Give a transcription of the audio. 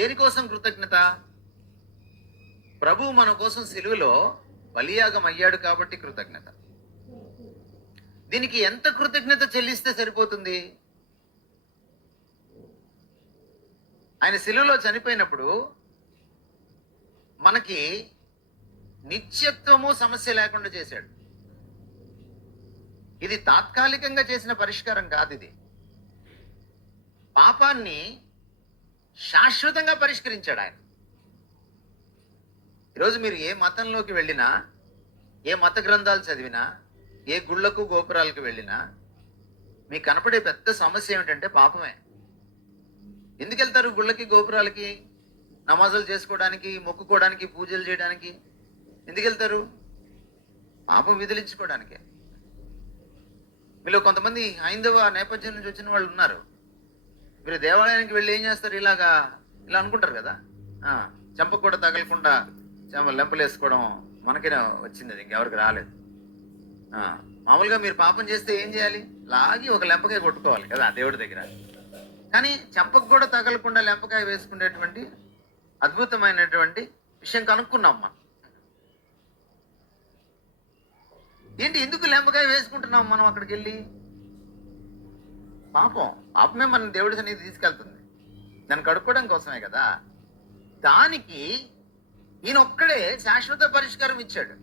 దేనికోసం కృతజ్ఞత? ప్రభువు మన కోసం సిలువలో బలియాగం అయ్యాడు కాబట్టి కృతజ్ఞత. దీనికి ఎంత కృతజ్ఞత చెల్లిస్తే సరిపోతుంది? ఆయన సిలువలో చనిపోయినప్పుడు మనకి నిత్యత్వము సమస్య లేకుండా చేశాడు. ఇది తాత్కాలికంగా చేసిన పరిష్కారం కాదు. ఇది పాపాన్ని శాశ్వతంగా పరిష్కరించాడు ఆయన. ఈరోజు మీరు ఏ మతంలోకి వెళ్ళినా, ఏ మత గ్రంథాలు చదివినా, ఏ గుళ్ళకు గోపురాలకు వెళ్ళినా మీకు కనపడే పెద్ద సమస్య ఏమిటంటే పాపమే. ఎందుకు వెళ్తారు గుళ్ళకి గోపురాలకి? నమాజులు చేసుకోవడానికి, మొక్కుకోవడానికి, పూజలు చేయడానికి. ఎందుకు వెళ్తారు? పాపం విదిలించుకోవడానికే. మీలో కొంతమంది హైందవ నేపథ్యం నుంచి వచ్చిన వాళ్ళు ఉన్నారు. మీరు దేవాలయానికి వెళ్ళి ఏం చేస్తారు? ఇలా అనుకుంటారు కదా, చెంపకు కూడా తగలకుండా లెంపలు వేసుకోవడం మనకే వచ్చింది, అది ఇంకెవరికి రాలేదు. మామూలుగా మీరు పాపం చేస్తే ఏం చేయాలి? లాగి ఒక లెంపకాయ కొట్టుకోవాలి కదా దేవుడి దగ్గర. కానీ చెంపకు కూడా తగలకుండా లెంపకాయ వేసుకునేటువంటి అద్భుతమైనటువంటి విషయం కనుక్కున్నాం మనం. ఏంటి, ఎందుకు లెంపకాయ వేసుకుంటున్నాం మనం అక్కడికి వెళ్ళి? పాపమే మన దేవుడి సన్నిధి తీసుకెళ్తుంది, దాన్ని కడుక్కోవడం కోసమే కదా. దానికి ఈయన ఒక్కడే శాశ్వత పరిష్కారం ఇచ్చాడు.